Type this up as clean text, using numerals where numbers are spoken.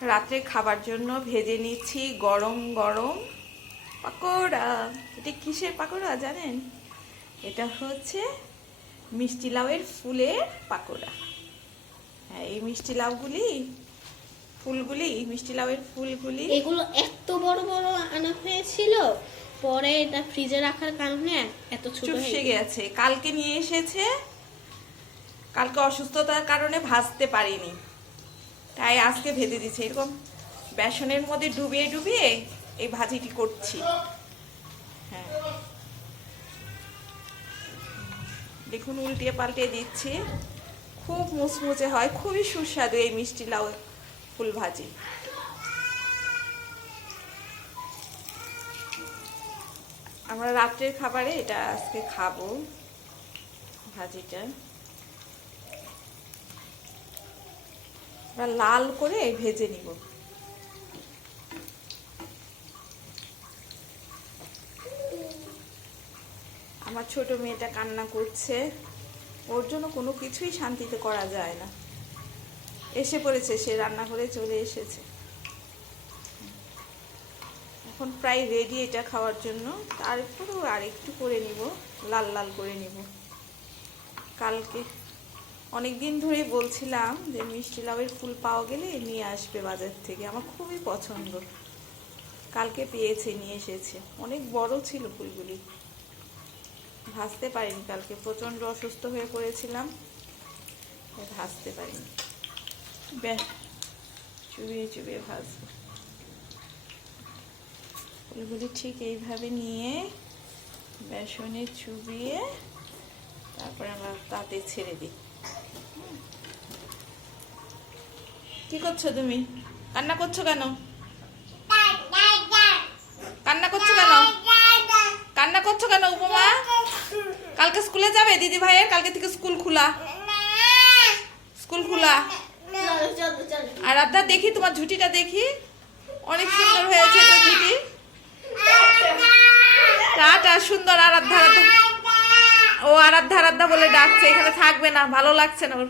রাত্রে খাবার জন্য ভেজে নিচ্ছি গরম গরম পাকোড়া। এটা কিসের পাকোড়া জানেন? এটা হচ্ছে মিষ্টি লাউয়ের ফুলের পাকোড়া। হ্যাঁ, এই মিষ্টি লাউগুলি ফুলগুলি মিষ্টি লাউয়ের ফুলগুলি এগুলো এত বড় বড় আনা হয়েছিল, পরে এটা ফ্রিজে রাখার কারণে এত ছোট চুপসে গেছে। কালকে নিয়ে এসেছে, কালকে অসুস্থতার কারণে ভাজতে পারিনি, তাই আজকে ভেজে দিচ্ছি। এরকম বেসনের মধ্যে ডুবিয়ে ডুবিয়ে এই ভাজিটি করছি। হ্যাঁ, দেখুন উল্টিয়ে পাল্টে দিচ্ছি। খুব মুচমুচে হয়, খুবই সুস্বাদু এই মিষ্টি লাউ ফুল ভাজি। আমরা রাত্রের খাবারে এটা আজকে খাবো, ভাজিটা। আমরা লাল করে ভেজে নিব। আমার ছোট মেয়েটা কান্না করছে, ওর জন্য কোনো কিছুই শান্তিতে করা যায় না। এসে পড়েছে, সে রান্না করে চলে এসেছে। এখন প্রায় রেডি এটা খাওয়ার জন্য। তারপরেও আর একটু করে নিব, লাল লাল করে নিব। কালকে অনেক দিন ধরে বলছিলাম যে মিষ্টি লাউয়ের ফুল পাওয়া গেলে নিয়ে আসবে বাজার থেকে, আমার খুবই পছন্দ। কালকে পেয়েছে, নিয়ে এসেছে। অনেক বড় ছিল ফুলগুলি, ভাজতে পারিনি কালকে, প্রচণ্ড অসুস্থ হয়ে পড়েছিলাম, ভাজতে পারিনি। ব্যাস, চুবিয়ে চুবিয়ে ভাজবো ফুলগুলি। ঠিক এইভাবে নিয়ে বেসনে চুবিয়ে তারপরে আমরা তাতে ছেড়ে দিই। কি করছো তুমি? কান্না করছো কেন? কান্না করছো কেন? কান্না করছো কেন উপমা? কালকে স্কুলে যাবে দিদি ভাইয়ের? কালকে থেকে স্কুল খোলা, স্কুল খোলা। আর আরাধ্যা, দেখি তোমার ঝুটিটা দেখি, অনেক সুন্দর হয়েছে তো ঝুটি। টাটা, সুন্দর। আরাধ্যা, ও আরাধ্যা আরাধ্যা বলে ডাকছে, এখানে থাকবে না, ভালো লাগছে না ওর।